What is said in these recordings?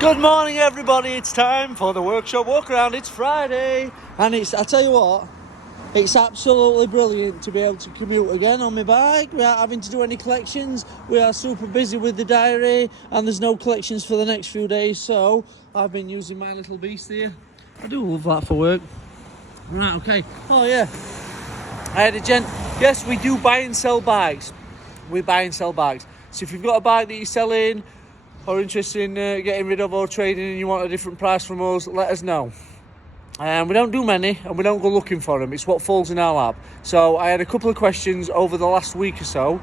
Good morning, everybody. It's time for the workshop walk around. It's Friday, and I tell you what, it's absolutely brilliant to be able to commute again on my bike without having to do any collections. We are super busy with the diary, and there's no collections for the next few days, so I've been using my little beast here. I do love that for work. Right, okay. Oh, yeah. I had a gent. Yes, we do buy and sell bikes. We buy and sell bikes. So if you've got a bike that you're selling, or interested in getting rid of or trading and you want a different price from us, let us know. We don't do many and we don't go looking for them. It's what falls in our lap. So I had a couple of questions over the last week or so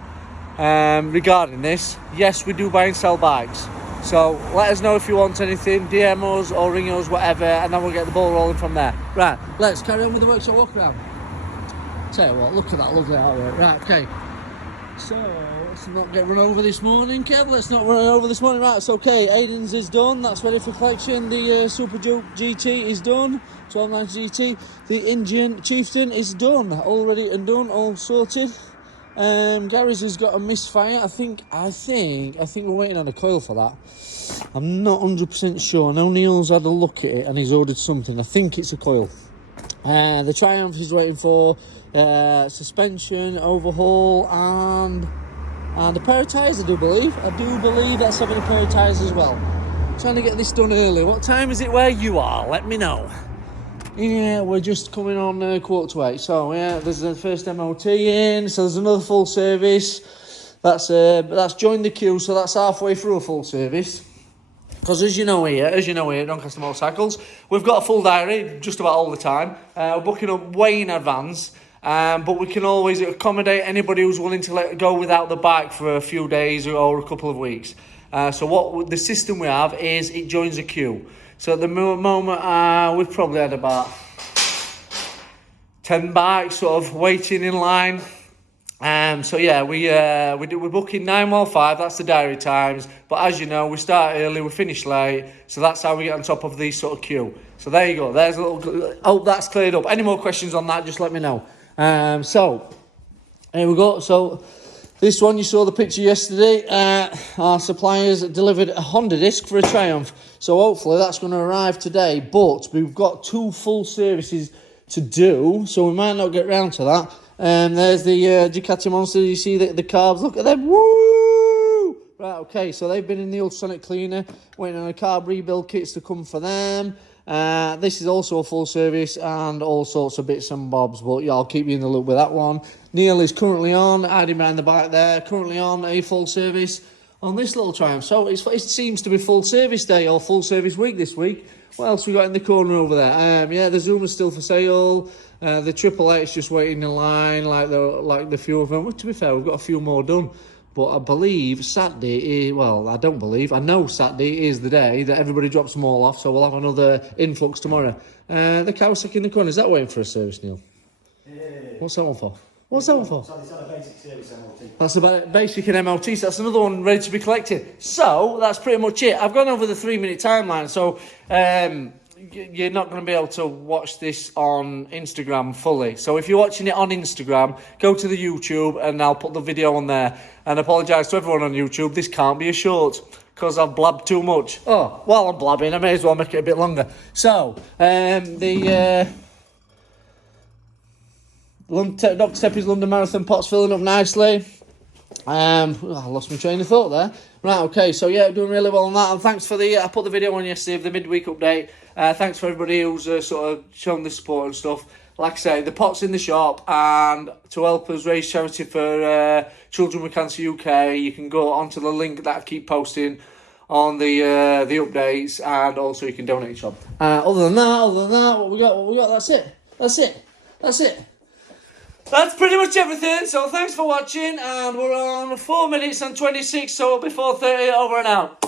regarding this. Yes, we do buy and sell bikes. So let us know if you want anything, DM us or ring us, whatever, and then we'll get the ball rolling from there. Right, let's carry on with the workshop walk around. Tell you what, look at that lovely artwork. Right, okay. So, let's not get run over this morning, Kev. Let's not run over this morning. Right, it's okay. Aiden's is done. That's ready for collection. The Super Duke GT is done. 1290 GT. The Indian Chieftain is done. All ready and done. All sorted. Gary's has got a misfire. I think we're waiting on a coil for that. I'm not 100% sure. I know Neil's had a look at it and he's ordered something. I think it's a coil. The Triumph is waiting for suspension overhaul and a pair of tyres. I do believe that's having a pair of tyres as well. Trying to get this done early. What time is it where you are? Let me know. Yeah, we're just coming on 8:15. So yeah, there's the first MOT in. So there's another full service. That's joined the queue. So that's halfway through a full service. Because as you know here at Doncaster Motorcycles, we've got a full diary just about all the time. We're booking up way in advance, but we can always accommodate anybody who's willing to let go without the bike for a few days or a couple of weeks. So what the system we have is it joins a queue. So at the moment, we've probably had about 10 bikes sort of waiting in line. So yeah, we're booking 9:15. That's the diary times. But as you know, we start early, we finish late. So that's how we get on top of these sort of queue. So there you go. There's a little. Oh, that's cleared up. Any more questions on that? Just let me know. So here we go. So this one, you saw the picture yesterday. Our suppliers delivered a Honda disc for a Triumph. So hopefully that's going to arrive today. But we've got 2 full services to do, so we might not get round to that. There's the Ducati Monster. You see the carbs. Look at them. Woo! Right, okay. So they've been in the ultrasonic cleaner, waiting on the carb rebuild kits to come for them. This is also a full service and all sorts of bits and bobs. But yeah, I'll keep you in the loop with that one. Neil is currently on, hiding behind the back there, currently on a full service on this little Triumph. So it seems to be full service day or full service week this week. What else we got in the corner over there? Yeah, the Zuma's still for sale. The Triple X just waiting in line like the few of them. Well, to be fair, we've got a few more done. But I believe Saturday, I know Saturday is the day that everybody drops them all off. So we'll have another influx tomorrow. The Kawasaki in the corner, is that waiting for a service, Neil? What's that one for? What's that one for? So it's a basic service MOT. That's about basic and MOT, so that's another one ready to be collected. So that's pretty much it. I've gone over the 3-minute timeline, so you're not going to be able to watch this on Instagram fully. So if you're watching it on Instagram, go to the YouTube and I'll put the video on there. And apologise to everyone on YouTube, this can't be a short because I've blabbed too much. Oh, while I'm blabbing, I may as well make it a bit longer. So, Dr. Steppi's London Marathon pot's filling up nicely. I lost my train of thought there. Right, okay, so yeah, doing really well on that. And thanks for I put the video on yesterday of the midweek update. Thanks for everybody who's sort of shown the support and stuff. Like I say, the pot's in the shop, and to help us raise charity for Children with Cancer UK, you can go onto the link that I keep posting on the updates, and also you can donate to shop. Other than that, what we got? That's it. That's pretty much everything, so thanks for watching, and we're on 4 minutes and 26, so it'll be 4:30, over and out.